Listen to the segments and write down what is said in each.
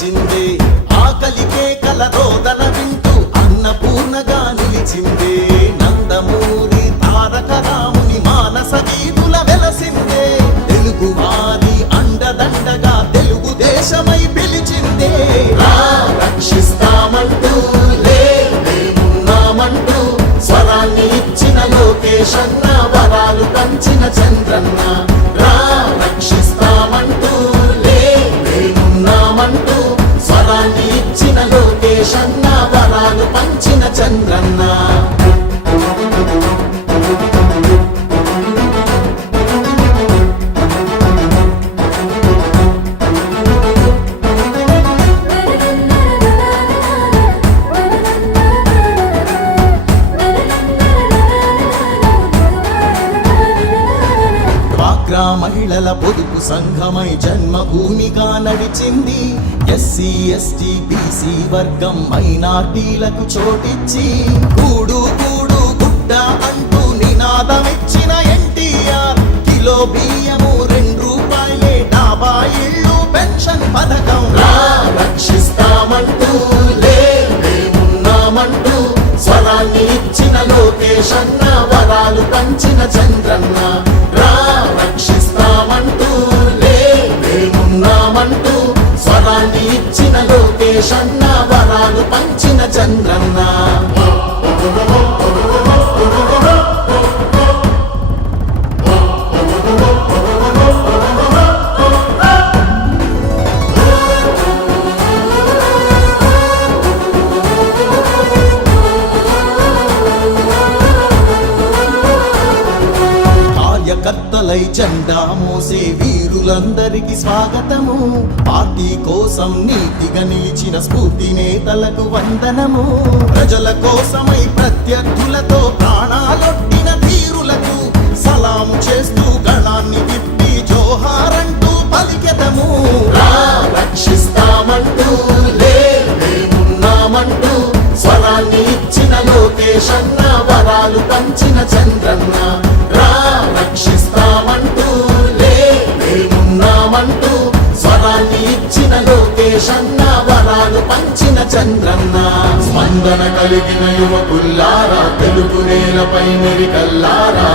వచ్చిందే, ఆకలికే కలరోదన వింటూ అన్నపూర్ణగా నిలిచిందే. నందమూరి తారక రాముని మానస వీధుల వెలసిందే, తెలుగువారి అండదండగా తెలుగుదేశమై పిలిచిందే. రక్షిస్తామంటూ లేమున్నామంటూ స్వరాన్ని ఇచ్చిన లోకేశన్న, వరాలు పంచిన చంద్రన్న. రక్షిస్తామంటూ లేమున్నామంటూ స్వరాన్ని ఇచ్చిన లోకేశన్న, వరాలు పంచిన చంద్రన్న. మహిళల పొదుపు సంఘమై జన్మభూమిగా నడిచింది. ఎస్సీ ఎస్టీ బీసీ వర్గం మైనార్టీలకు చోటిచ్చి కూడు కూడు గుడ్డ అంటూ నినాదమిచ్చిన ఎన్టీఆర్. కిలో బియ్యము 2 రూపాయలే, డాబా ఇళ్ళు పెన్షన్ పథకం. రక్షిస్తామంటూ లేమున్నామంటూ స్వరాన్ని ఇచ్చిన లోకేశన్న, వరాలు పంచిన చంద్రన్న. రక్షిస్తామంటూ లేమున్నామంటూ స్వరాన్ని ఇచ్చిన లోకేశన్న, వరాలు పంచిన చంద్రన్న. కత్తలై జెండా మోసే వీరులందరికీ స్వాగతము. పార్టీ కోసం నీతిగా నిలిచిన స్ఫూర్తి నేతలకు వందనము. ప్రజల కోసమై ప్రత్యర్థులతో ప్రాణాలొట్టిన ధీరులకు సలాము చేస్తూ గణాన్ని విప్పి జోహారంటూ పలికెదము. రక్షిస్తామంటూ లేమున్నామంటూ స్వరాన్ని ఇచ్చిన లోకేశన్న, వరాలు పంచిన చంద్రన్న. రక్షిస్తామంటూ లేమున్నామంటూ స్వరాన్ని ఇచ్చిన లోకేశన్న, వరాలు పంచిన చంద్రన్న. స్పందన కలిగిన యువకుల్లారా, తెలుగు నేలపై మెరికల్లారా,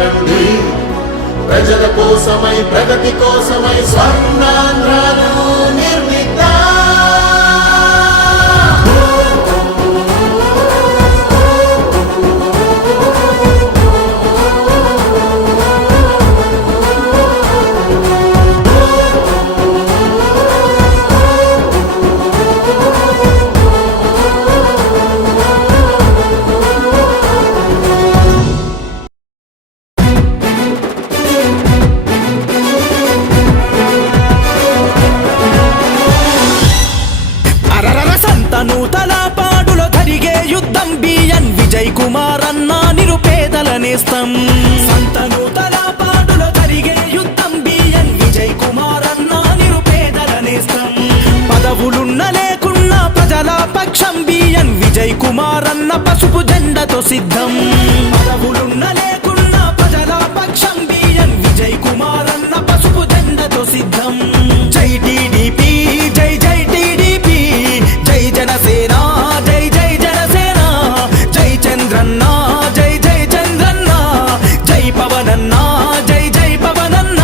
రండి ప్రజల కోసమై ప్రగతి కోసమై స్వర్ణాంధ్రను నిర్మిద్దాం. సంతనూతల పాడులో జరిగే యుద్ధం, బిఎన్ విజయ్ కుమార్ అన్న నిరుపేదల నేస్తం. పదవులున్న లేకున్నా ప్రజల పక్షం, బిఎన్ విజయ్ కుమార్ అన్న పసుపు జెండతో సిద్ధం. పదవులున్న లేకున్నా ప్రజల పక్షం, బిఎన్ విజయ్ కుమార్ అన్న పసుపు జెండతో సిద్ధం. జై టీడీపీ, జై జై టీడీపీ, జై జనసేన, జై జై జనసేన, జై చంద్రన్న, జై జై చంద్రన్న, జై పవనన్న, జై జై పవనన్న,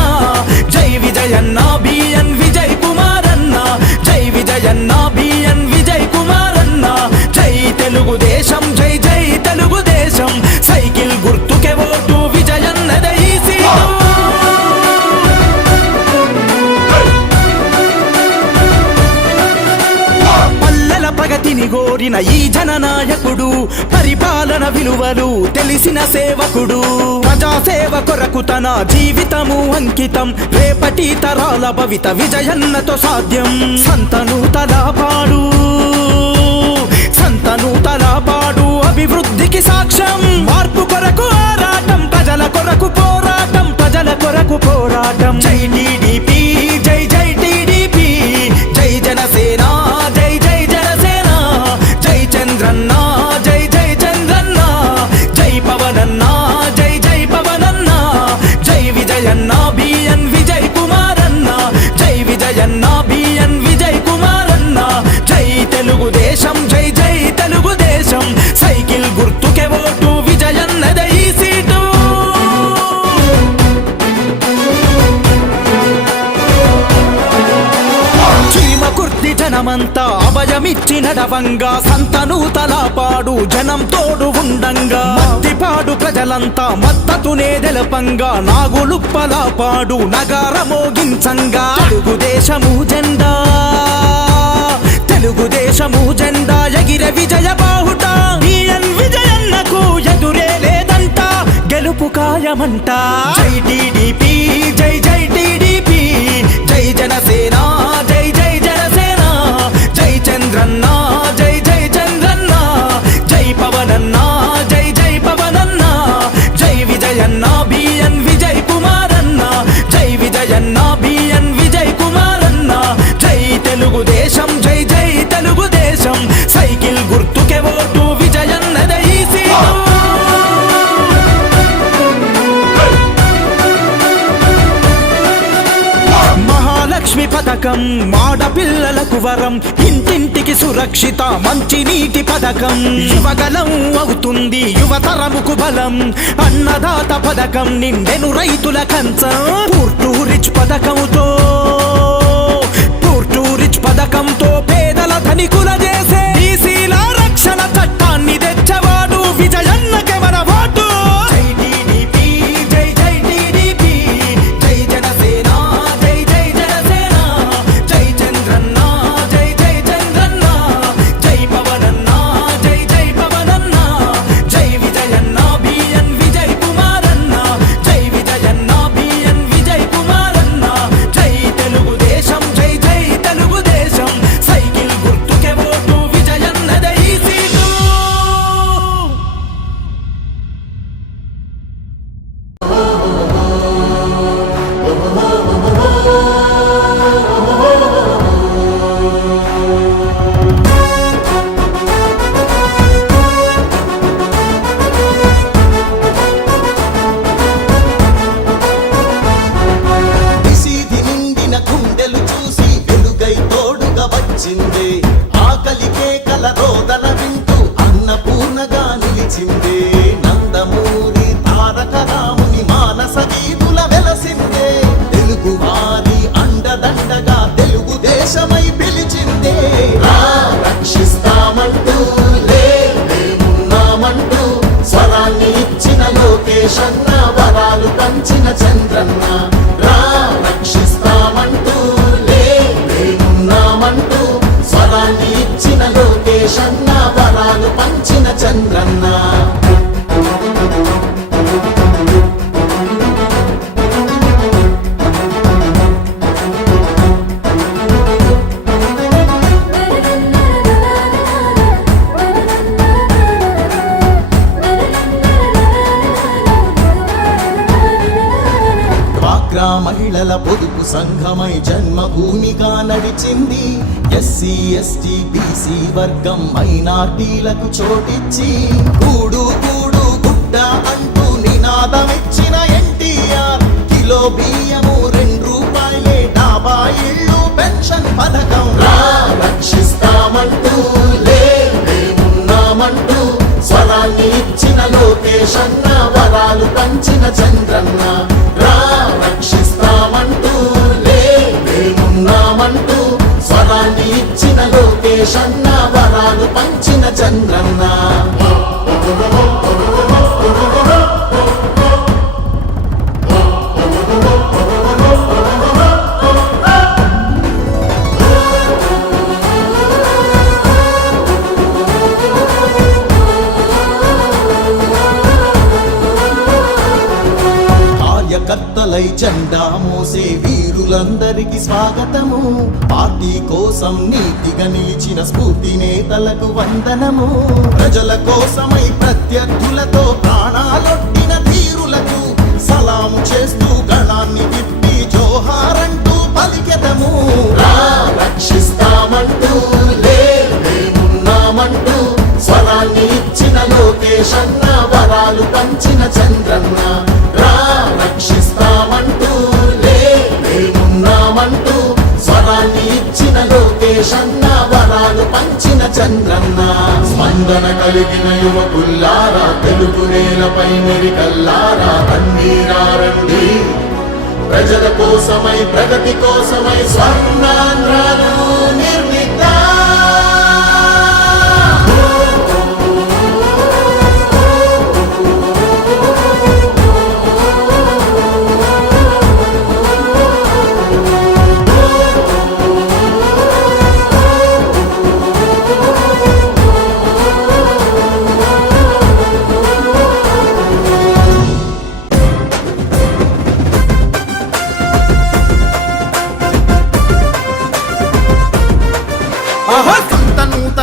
జై విజయన్న బిఎన్ విజయ్ కుమార్ అన్న, జై విజయన్న బిఎన్ విజయ్ కుమార్ అన్న. జై తెలుగుదేశం, జై జై తెలుగుదేశం, సైకిల్ గుర్తుకే ఓటు, విజయన్నదే ఈ సీటు. ప్రగతిని గోరిన ఈ జననాయకుడు, పరిపాలన విలువలు తెలిసిన సేవకుడు. ప్రజాసేవ కొరకు తన జీవితము అంకితం, రేపటి తరాల భవిత విజయన్నతో సాధ్యం. సంతనూతల పాడు, సంతనూతల పాడు అభివృద్ధికి సాక్ష్యం. మార్పు కొరకు ఆరాటం, ప్రజల కొరకు పోరాటం, ప్రజల కొరకు పోరాటం. జై టీడీపీ, జై జై టీడీపీ, జై జనసేన, జై జై జనసేన, జై చంద్రన్న, జై జై చంద్రన్న, జై పవనన్న, జై జై పవనన్న, జై విజయన్న బిఎన్ విజయ్ కుమార్ అన్న, జై విజయన్న బిఎన్ విజయ్ కుమార్. కలిసి నడవంగా సంతను తలపాడు జనం తోడు ఉండంగా మత్తిపాడు ప్రజలంతా మద్దతునే తెలపంగా నాగులుప్పలపాడు నగారమోగించంగా తెలుగుదేశము జెండా ఎగిరే విజయ బాహుట బిఎన్ విజయన్నకు ఎదురే లేదంట గెలుపు ఖాయమంట జై టీడీపీ జై జై టీడీపీ జై జనసేన జై జై జనసేన జై చంద్రన్న జై జై చంద్రన్న జై పవనన్న జై జై పవనన్న జై విజయన్న బిఎన్ విజయ్ కుమారన్న జై విజయన్న బిఎన్ విజయ్ కుమారన్న జై తెలుగుదేశం జై జై తెలుగుదేశం సైకిల్ గుర్తుకే ఓటు విజయన్నదే ఈ సీటు మహాలక్ష్మి పథకం ఆడపిల్లలకు వరం ఇంటింటికి సురక్షిత మంచి నీటి పథకం యువగలం అవుతుంది యువతరముకు బలం అన్నదాత పథకం నిండెను రైతుల కంచం పూర్ టు రిచ్ పథకంతో పేదల ధనికుల చేసే బీసీల రక్షణ చట్టాన్ని తెచ్చవాడు విజయన్నకే మన ఓటు జై టీడీపీ జై జై టీడీపీ జై జనసేన జై జై జనసేన జై చంద్రన్న జై జై చంద్రన్న జై పవనన్న జై జై పవనన్న జై విజయన్న బిఎన్ విజయ్ కుమారన్న జై విజయన్న బిఎన్ విజయ్ కుమారన్న జై తెలుగుదేశం జై జై తెలుగుదేశం సైకిల్ గుర్తుకే ఓటు విజయన్నదే ఈ సీటు నిశీధి నిండిన గుండెలు చూసి వెలుగై తోడుగా వచ్చిందే ఆకలి కేకల రోదన వింటూ అన్నపూర్ణగా నిలిచిందే నందమూరి తారక రాముని మానస గీతుల వెలసిందే తెలుగు వారి అండదండగా తెలుగుదేశమై పిలిచిందే రా రక్షిస్తామంటూ మేమున్నామంటూ స్వరాన్ని ఇచ్చిన లోకేశన్న వరాలు పంచిన చంద్రన్న రా రక్షిస్తామంటూ మేమున్నామంటూ స్వరాన్ని ఇచ్చిన లోకేశన్న వరాలు పంచిన చంద్రన్న డ్వాక్రా మహిళల పొదుపు సంఘమై జన్మభూమిగా నడిచింది ఎస్సీ ఎస్టీ బీసీ వర్గం మైనార్టీలకు చోటిచ్చి కూడు కూడు గుడ్డ అంటూ నినాదమిచ్చిన ఎన్టీఆర్ కిలో బియ్యము 2 రూపాయలే డాబా ఇళ్ళు పెన్షన్ పథకం రా రక్షిస్తామంటూ మేమున్నామంటూ స్వరాన్ని ఇచ్చిన లోకేశన్న వరాలు పంచిన చంద్రన్న రా రక్షిస్తామంటూ మేమున్నామంటూ స్వరాన్ని ఇచ్చిన లోకేశన్న వరాలు పంచిన చంద్రన్న కార్యకర్తలై జెండా మోసే వీరులందరికీ స్వాగతము పార్టీ కోసం నీతిగా నిలిచిన స్ఫూర్తి నేతలకు వందనము ప్రజల కోసమై ప్రత్యర్థులతో ప్రాణాలొట్టిన ధీరులకు సలాము చేస్తూ గళాన్ని విప్పి జోహారంటూ పలికెదము రా రక్షిస్తామంటూ మేమున్నామంటూ స్వరాన్ని ఇచ్చిన లోకేశన్న వరాలు పంచిన చంద్రన్న రా రక్షిస్తామంటూ మేమున్నామంటూ స్వరాన్ని ఇచ్చిన లోకేశన్న వరాలు పంచిన చంద్రన్న స్పందన కలిగిన యువకుల్లారా తెలుగు నేలపై మెరికల్లారా కన్నీరారండి ప్రజల కోసమై ప్రగతి కోసమై స్వర్ణాంధ్రను నిర్మిద్దాం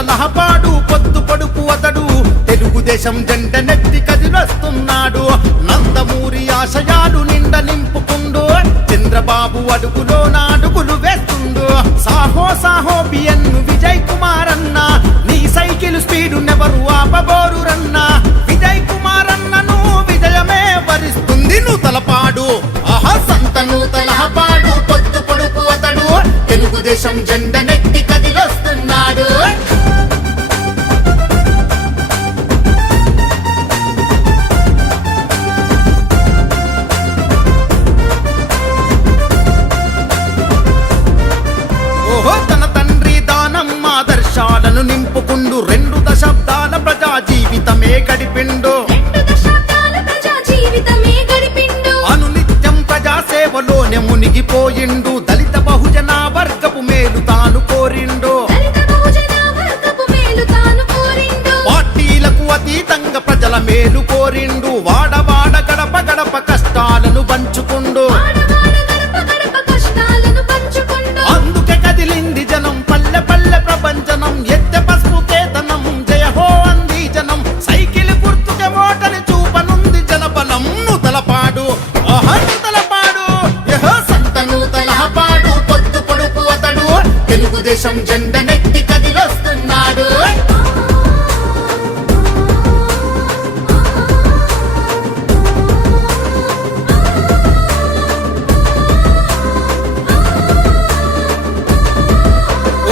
తలహపాడు పొద్దు పొడుపు అతడు తెలుగుదేశం జెండ నెత్తి కదిలొస్తున్నాడు నందమూరి ఆశయాలు నిండ నింపుకుండు చంద్రబాబు అడుగులో నాడుగులు వేస్తుండు సాహో సాహో బిఎన్ విజయ్ కుమార్ అన్న నీ సైకిల్ స్పీడు నెవరు ఆపబోరు రన్న విజయ్ కుమార్ అన్నను విజయమే వరిస్తుంది నూతలపాడు ఆహా సంతను తలహపాడు పొద్దు పొడుపు అతడు తెలుగుదేశం జెండ నెత్తి కదిలొస్తున్నాడు ఓహో తన తండ్రి దానం ఆదర్శాలను నింపుకుండు 2 దశాబ్దాల ప్రజా జీవితమే గడిపిండు అనునిత్యం ప్రజా సేవలోనే మునిగిపోయిండు దళిత బహుజన వర్గపు మేలు తాను కోరిండు పార్టీలకు అతీతంగా ప్రజల మేలు కోరిండు వాడవాడ గడప గడప కష్టాలను పంచుకుండు అందుకే కదిలింది జనం పల్లె పల్లె ప్రపంచనం ఎత్తె పసుపు కేతనం జయ హో అంది జనం సైకిల్ గుర్తుకే ఓటని చూపనుంది జనబలం నూతలపాడు ఆహా నూతలపాడు యహో సంత నూతలపాడు పొద్దు పొడుపు అతడు తెలుగుదేశం జెండ నెత్తి కదిలొస్తున్నాడు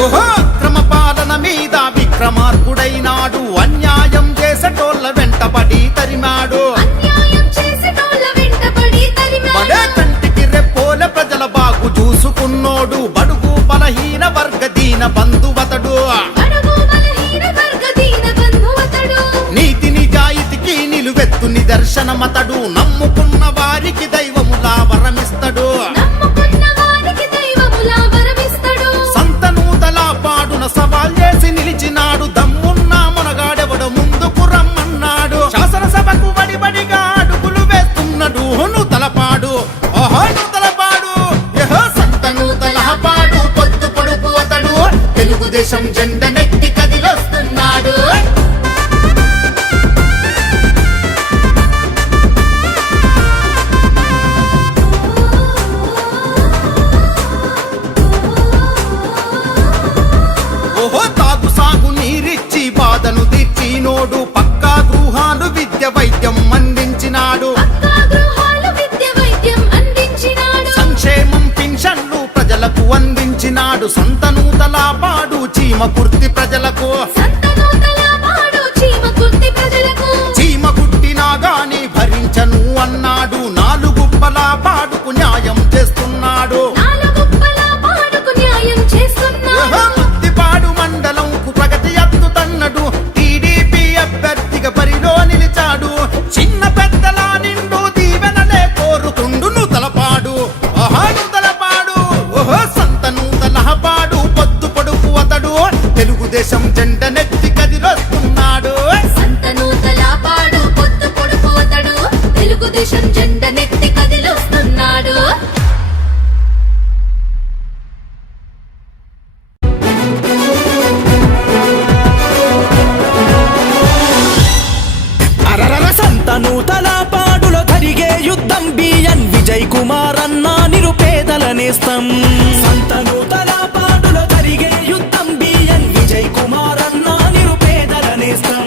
ఓహో అక్రమ పాలన మీద విక్రమార్కుడైనాడు అన్యాయం చేసేటోళ్ళ వెంటబడి తరిమాడు బడే కంటికి రెప్పోల ప్రజల బాగు చూసుకున్నోడు బడుగు బలహీన వర్గ దీన బంధువతడు నీతి నిజాయితీకి నిలువెత్తు నిదర్శనమతడు నమ్ముకున్న వారికి దైవములా వరమిస్తడు పాడున సవాల్ చేసి నిలిచినాడు దమ్మున్న మునగాడెవడు ముందుకు రమ్మన్నాడు శాసనసభకు బడిబడిగా అడుగులు వేస్తున్నాడు నూతలపాడు ఓహో నూతలపాడు యహో సంత నూతలపాడు పొద్దు పొడుపు అతడు తెలుగుదేశం జెండ నెత్తి కదిలొస్తున్నాడు ఓహో తాగు సాగు నీరిచ్చి బాధను తీర్చినోడు పక్కా గృహాలు విద్య వైద్యం అందించినాడు సంక్షేమం పింఛన్లు ప్రజలకు అందించినాడు సంతనూతలపాడు చీమ కుర్తి ప్రజలకు చీమ కుట్టినా గాని భరించను అన్నాడు 4 గుప్పల పాడుకు న్యాయం చేస్తున్నాడు మండలంకు ప్రగతి అద్దుతన్నడు టీడీపీ అభ్యర్థిగా బరిలో నిలిచాడు చిన్న పెద్దల నిండు దీవెనలే కోరుతుండు నూతలపాడు ఆహా నూతలపాడు ఓహో సంత నూతలపాడు పొద్దు పొడుపు అతడు తెలుగుదేశం జెండ నెత్తి కదిలొస్తున్నాడు తెలుగుదేశం జెండ నెత్తి కదిలొస్తున్నాడు నూతలపాడులో జరిగే యుద్ధం బిఎన్ విజయ్ కుమార్ అన్న నిరుపేదల నేస్తం సంత నూతలపాడులో జరిగే యుద్ధం బిఎన్ విజయ్ కుమార్ అన్న నిరుపేదల నేస్తం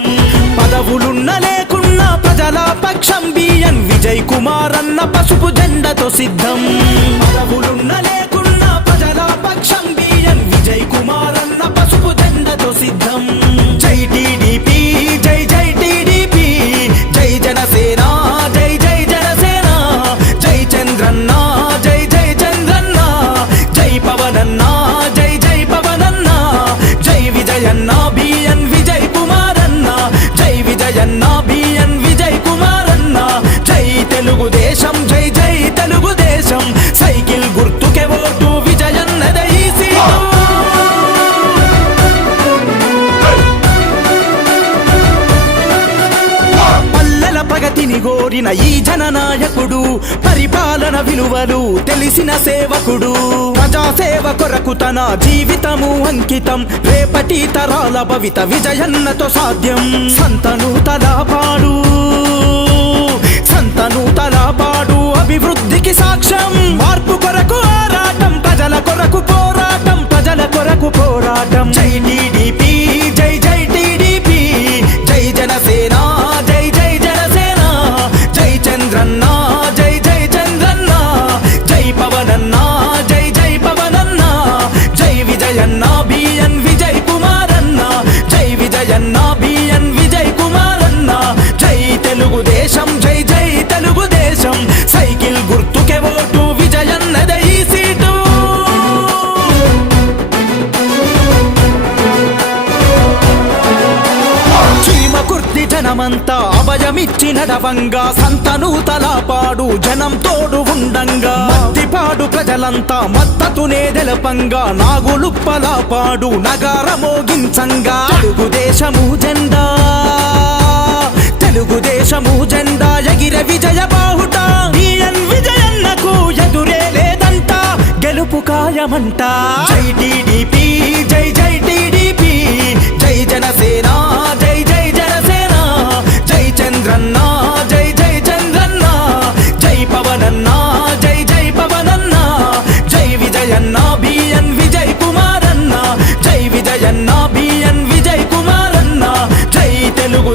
పదవులున్న లేకున్నా ప్రజల పక్షం బిఎన్ విజయ్ కుమార్ అన్న పసుపు జెండతో సిద్ధం పదవులున్న లేకున్నా ప్రజల పక్షం బిఎన్ విజయ్ కుమార్ అన్న పసుపు జెండతో సిద్ధం జై టీడీపీ జై జై టీడీపీ జై జనసేన జై జై జనసేన జై చంద్రన్న జై జై చంద్రన్న జై పవనన్న జై జై పవనన్న జై విజయన్న బిఎన్ విజయ్ కుమార్ అన్న జై విజయన్న బిఎన్ విజయ్ కుమార్ అన్న జై తెలుగుదేశం జై జై తెలుగుదేశం పరిపాలన విలువలు తెలిసిన సేవకుడు ప్రజాసేవ కొరకు తన జీవితము అంకితం రేపటి తరాల భవిత విజయన్నతో సాధ్యం సంతను తలపాడు అభివృద్ధికి సాక్ష్యం మార్పు కొరకు ఆరాటం ప్రజల కొరకు పోరాటం జై టీడీపీ జై జై టీడీపీ జై జనసేన జై జై జనసేన జై చంద్రన్న జై జై చంద్రన్న జై పవనన్న జై జై పవనన్న జై విజయన్న బిఎన్ విజయ్ కుమారన్న జై విజయన్న బిఎన్ విజయ్ కుమారన్న జై తెలుగుదేశం జై జై తెలుగుదేశం సైకిల్ గుర్తుకే ఓటు విజయన్నదే ఈ సీటు చీమ కుర్తి జనమంతా అభయమిచ్చినడవంగా సంతను తలపాడు జనం తోడు ఉండంగా మద్దిపాడు ప్రజలంతా మద్దతునే తెలపంగా నాగులుప్పలపాడు నగార మోగించంగా తెలుగుదేశము జెండా ఎగిర విజయ బాహుట బిఎన్ విజయన్నకు ఎదురే లేదంట గెలుపు ఖాయమంట జై టీడీపీ జై జై టీడీపీ జై జనసేన జై జై జనసేన జై చంద్రన్న జై జై చంద్రన్న జై పవనన్న జై జై పవనన్న జై విజయన్న బిఎన్ విజయ్ కుమారన్న జై విజయన్న బిఎన్ విజయ్ కుమారన్న జై తెలుగు